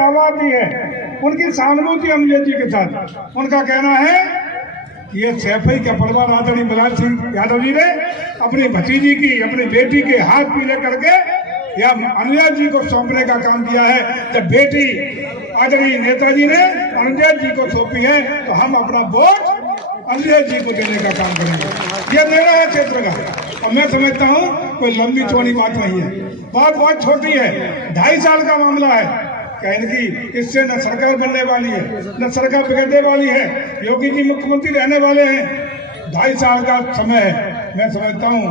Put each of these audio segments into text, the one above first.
आवाज दी है, उनकी सहानुभूति अमजद जी के साथ। उनका कहना है कि ये सैफई का परिवार आदरणीय मुलायम सिंह यादव जी ने अपनी भतीजी की, अपनी बेटी के हाथ पीले करके या अनुजय जी को सौंपने का काम किया है। जब बेटी आदरणीय नेताजी ने अनुजय जी को सौंपी है तो हम अपना वोट अनुजय जी को देने का काम करेंगे। ये निर्णय है क्षेत्र का। और मैं समझता हूँ कोई लंबी चौड़ी बात नहीं है, बात बहुत छोटी है। 2.5 साल का मामला है। कहने की इससे न सरकार बनने वाली है, न सरकार बिगड़ने वाली है। योगी जी मुख्यमंत्री रहने वाले हैं। 2.5 साल का समय है। मैं समझता हूँ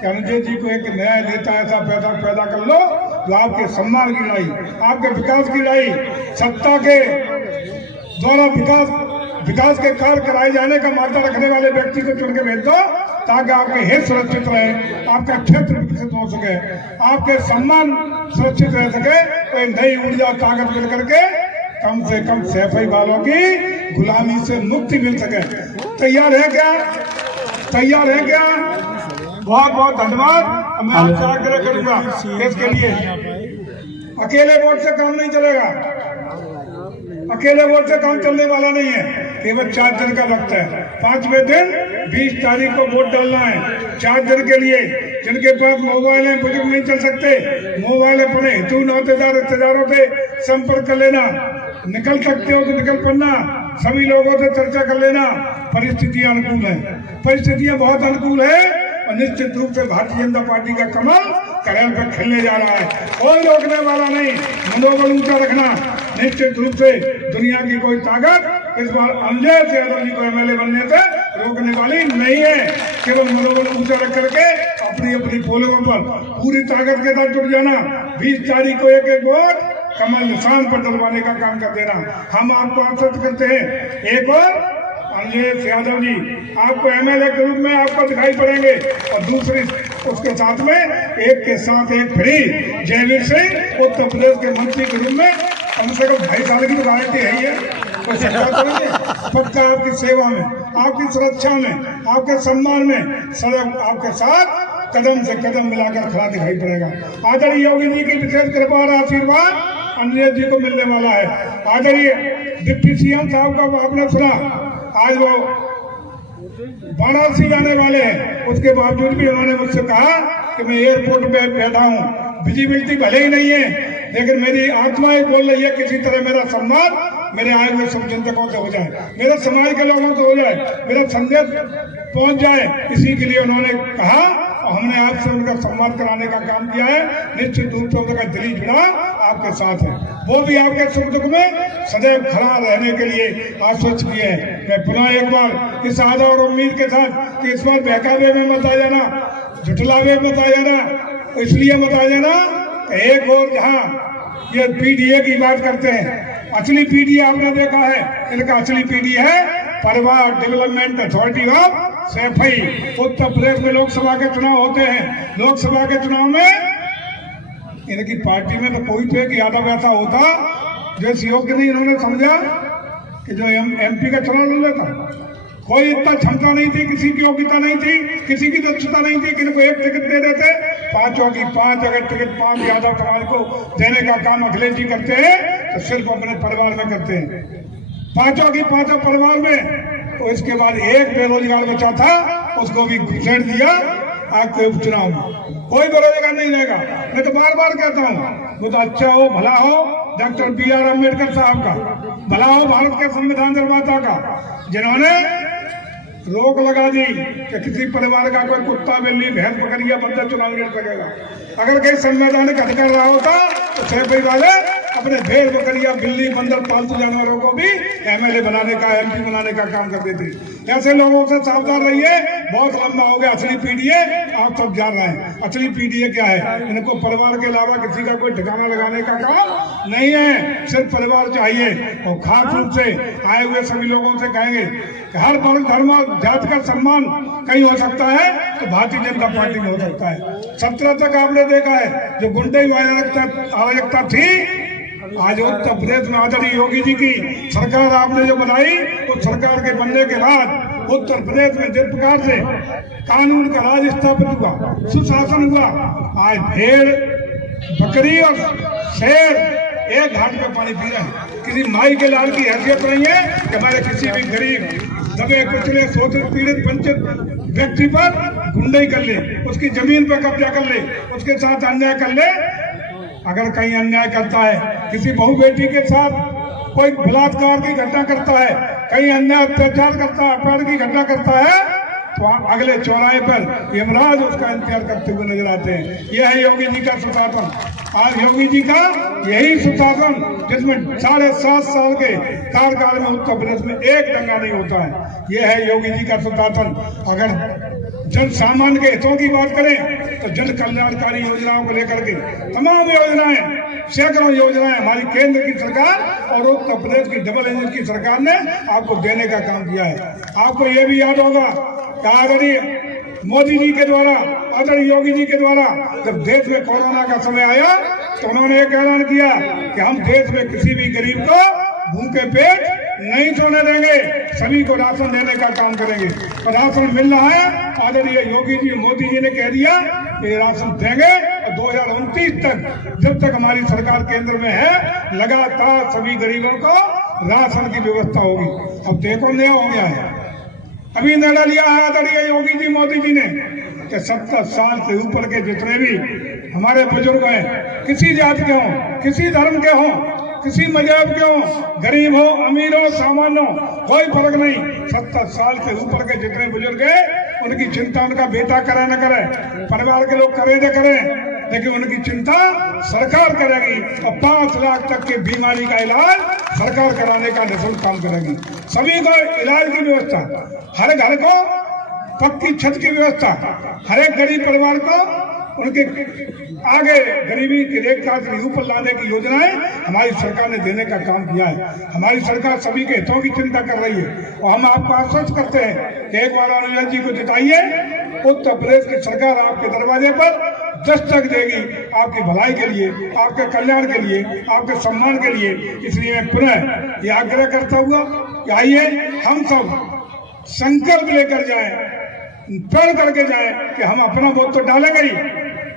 कि अनुजय जी को एक नया नेता ऐसा पैदा कर लो जो आपके सम्मान की लड़ाई, आपके विकास की लड़ाई, सत्ता के द्वारा विकास के कार्य कराए जाने का मार्ग रखने वाले व्यक्ति को चुन के भेज दो, ताकि आपके हित सुरक्षित रहे, आपका क्षेत्र विकसित हो सके, आपके सम्मान सुरक्षित रह सके। तो नई ऊर्जा ताकत मिल करके कम से कम सैफई वालों की गुलामी से मुक्ति मिल सके। तैयार है क्या? तैयार है क्या? बहुत बहुत धन्यवाद। मैं आपसे आग्रह करूंगा इसके लिए अकेले वोट से काम नहीं चलेगा। अकेले वोट से काम चलने वाला नहीं है। केवल 4 दिन का वक्त है। 5वें दिन 20 तारीख को वोट डालना है। 4 दिन के लिए जिनके पास मोबाइल है, बुजुर्ग नहीं चल सकते, मोबाइल अपने हितू नातेदार रिश्तेदारों से संपर्क कर लेना। निकल सकते हो तो निकल पड़ना, सभी लोगों से चर्चा कर लेना। परिस्थितियां अनुकूल है, परिस्थितियां बहुत अनुकूल है और निश्चित रूप से भारतीय जनता पार्टी का कमल करेल पर खिलने जा रहा है। कोई रोकने वाला नहीं। मनोबल ऊंचा रखना। निश्चित रूप से दुनिया की कोई ताकत इस बार अनुजय यादव जी को एमएलए बनने से रोकने वाली नहीं है। केवल मनोबल ऊंचा रख करके अपनी अपनी पोलों पर पूरी ताकत के साथ जुट जाना। 20 तारीख को एक एक वोट कमल निशान पर डलवाने का काम कर देना। हम आपको आश्वस्त करते हैं। एक और अनुजय यादव जी आपको एमएलए के रूप में आपको दिखाई पड़ेंगे और दूसरी उसके साथ में एक के साथ एक फ्री जयवीर सिंह उत्तर प्रदेश के मंत्री के रूप में कम से कम 2.5 साल की तो गारंटी है ही है। कोई शंका तो नहीं है। पक्का आपकी सेवा में, आपकी सुरक्षा में, आपके सम्मान में सदैव आपके साथ कदम से कदम मिलाकर खड़ा दिखाई पड़ेगा। आदरणीय योगी जी की विशेष कृपा और आशीर्वाद अनुजय जी को मिलने वाला है। आदरणीय डिप्टी सीएम साहब का आपने सुना, आज वो वाराणसी जाने वाले हैं। उसके बावजूद भी उन्होंने मुझसे कहा कि मैं एयरपोर्ट पे बैठा हूँ। विजिबिलिटी भले ही नहीं है, लेकिन मेरी आत्मा ही बोल रही है किसी तरह मेरा सम्मान मेरे आए हुए सब चिंतकों से हो जाए, मेरे समाज के लोगों से हो जाए, मेरा संदेश पहुंच जाए। इसी के लिए उन्होंने कहा और हमने आपसे उनका सम्मान कराने का काम किया है। निश्चित रूप से उनका दिली जुड़ाव आपके साथ है। वो भी आपके सुख दुख में सदैव खड़ा रहने के लिए आश्वस्त किए हैं। मैं पुनः एक बार इस आशा और उम्मीद के साथ कि इस बार बहकावे में मत आ जाना, झुठलावे में मत आ जाना, इसलिए मत आ जाना कि एक और जहाँ ये पीडीए की बात करते हैं, असली पीडीए आपने देखा है, इनका असली पीडीए है परिवार development authority of Saifai. Uttar Pradesh में लोकसभा के चुनाव होते हैं। लोकसभा के चुनाव में इनकी पार्टी में तो कोई तो एक यादव ऐसा होता जो इस योग्य नहीं इन्होंने समझा कि जो एमपी का चुनाव लड़ लेता। कोई इतना क्षमता नहीं थी, किसी की योग्यता नहीं थी, किसी की दक्षता नहीं थी कि इनको एक टिकट दे देते। 5 की 5 अगर टिकट 5 यादव समाज को देने का काम अखिलेश जी करते हैं तो सिर्फ अपने परिवार में करते हैं। 5 की 5 परिवार में। तो इसके बाद एक बेरोजगार बचा था, उसको भी घुसेड़ दिया आपके उपचुनाव में। कोई बेरोजगार नहीं रहेगा। मैं तो बार बार कहता हूँ, वो तो अच्छा हो, भला हो डॉक्टर BR अम्बेडकर साहब का, भला हो भारत के संविधान निर्माता का, जिन्होंने रोक लगा दी कि किसी परिवार का कोई कुत्ता, बिल्ली, भैंस, बकरिया बंदा चुनाव लड़ सकेगा। अगर कहीं संवैधानिक अधिकार रहा होता तो सैफई वाले अपने भेड़, बकरिया, बिल्ली, बंदर, पालतू जानवरों को भी एमएलए बनाने का, MP बनाने का काम करते थे। ऐसे लोगों से सावधान रहिए। बहुत लंबा हो गया। असली पीडीए आप सब जान रहे हैं। असली पीडीए क्या है? इनको परिवार के अलावा किसी का कोई ठिकाना लगाने का काम नहीं है। सिर्फ परिवार चाहिए। और खास रूप से आए हुए सभी लोगों से कहेंगे कि हर वर्ग, धर्म और जाति का सम्मान कहीं हो सकता है तो भारतीय जनता पार्टी में हो सकता है। 17 तक आपने देखा है जो गुंडे अराजकता थी, आज उत्तर प्रदेश में आदरणीय योगी जी की सरकार आपने जो बनाई, उस सरकार के बनने के बाद उत्तर प्रदेश में जिस प्रकार से कानून का राज स्थापित हुआ, सुशासन हुआ, आज भेड़, बकरी और शेर एक घाट पे पानी पी रहे हैं। किसी माई के लाल की हैसियत नहीं है कि हमारे किसी भी गरीब, दबे कुचले, शोषित, पीड़ित, वंचित व्यक्ति पर गुंडाई कर ले, उसकी जमीन पर कब्जा कर ले, उसके साथ अन्याय कर ले। अगर कहीं अन्याय करता है, किसी बहू बेटी के साथ कोई बलात्कार की घटना करता है, कहीं अन्याय अत्याचार करता है, अपराध की घटना करता है, तो अगले चौराहे पर यमराज उसका इंतजार करते हुए नजर आते हैं। यह है योगी जी का सुशासन। आज योगी जी का यही सुशासन, जिसमें 7.5 साल के कार्यकाल में उत्तर प्रदेश में एक दंगा नहीं होता है, यह है योगी जी का सुशासन। अगर जन सामान्य के हितों की बात करें तो जन कल्याणकारी योजनाओं को लेकर के तमाम योजनाएं, सैकड़ों योजनाएं हमारी केंद्र की सरकार और उत्तर प्रदेश की डबल इंजन की सरकार ने आपको देने का काम किया है। आपको ये भी याद होगा कि आदरणीय मोदी जी के द्वारा, आदरणीय योगी जी के द्वारा जब देश में कोरोना का समय आया तो उन्होंने एक ऐलान किया कि हम देश में किसी भी गरीब को भूखे पेट नहीं सोने देंगे, सभी को राशन देने का काम करेंगे। और राशन मिल रहा है। आदरणीय योगी जी, मोदी जी ने कह दिया कि राशन देंगे और 2029 तक, जब तक हमारी सरकार केंद्र में है, लगातार सभी गरीबों को राशन की व्यवस्था होगी। अब देखो नया हो गया है, अभी निर्णय लिया है आदरणीय योगी जी, मोदी जी ने कि 70 साल से ऊपर के जितने भी हमारे बुजुर्ग हैं, किसी जाति के हों, किसी धर्म के हों, किसी मजहब के हो, गरीब हो, अमीर हो, सामान्य हो, कोई फर्क नहीं, 70 साल से ऊपर के जितने बुजुर्ग हैं उनकी चिंता उनका बेटा करे न करे, परिवार के लोग करे न करें, लेकिन उनकी चिंता सरकार करेगी। और 5 लाख तक के बीमारी का इलाज सरकार कराने का निःशुल्क काम करेगी। सभी को इलाज की व्यवस्था, हर घर को पक्की छत की व्यवस्था, हर एक गरीब परिवार को उनके आगे गरीबी की रेखा से ऊपर लाने की योजनाएं हमारी सरकार ने देने का काम किया है। हमारी सरकार सभी के हितों की चिंता कर रही है और हम आपको आश्वस्त करते हैं कि एक बार अनुजन जी को जिताइए, उत्तर प्रदेश की सरकार आपके दरवाजे पर दस्तक देगी, आपकी भलाई के लिए, आपके कल्याण के लिए, आपके सम्मान के लिए। इसलिए मैं पुनः यह आग्रह करता हुआ कि आइए हम सब संकल्प लेकर जाएं, प्रण करके जाएं कि हम अपना वोट तो डालेंगे ही,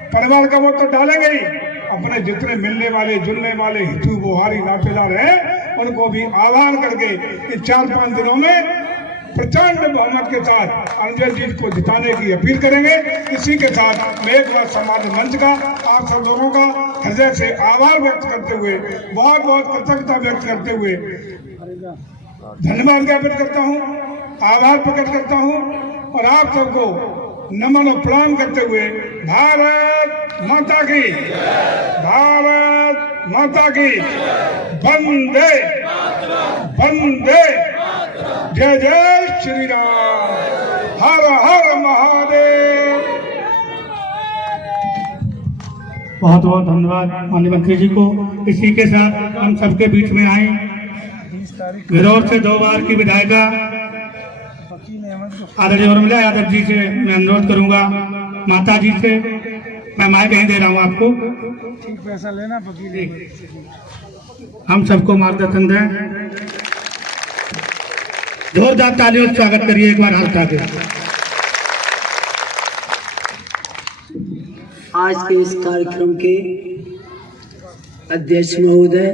परिवार का वोट तो डालेंगे ही, अपने जितने मिलने वाले, जुलने वाले हितू बुहारी नातेदार हैं उनको भी आह्वान करके इन 4-5 दिनों में प्रचंड बहुमत के साथ अनुजन जी को जिताने की अपील करेंगे। इसी के साथ मैं एक बार समाज मंच का आप सब लोगों का हृदय से आभार व्यक्त करते हुए, बहुत बहुत कृतज्ञता व्यक्त करते हुए धन्यवाद ज्ञापित करता हूँ, आभार प्रकट करता हूँ और आप सबको नमन और प्रणाम करते हुए भारत माता की, भारत माता की, वंदे वंदे, जय जय श्री राम, हर हर महादेव। बहुत बहुत धन्यवाद माननीय मंत्री जी को। इसी के साथ हम सबके बीच में आए घिरौर से 2 बार की विधायिका आदरणीय उर्मिला यादव जी से मैं अनुरोध करूंगा, माता जी से मैं माइक नहीं दे रहा हूं आपको, ठीक पैसा लेना वकील, हम सबको मार्गदर्शन दें। जोरदार तालियों से स्वागत करिए एक बार हल्का के। आज के इस कार्यक्रम के अध्यक्ष महोदय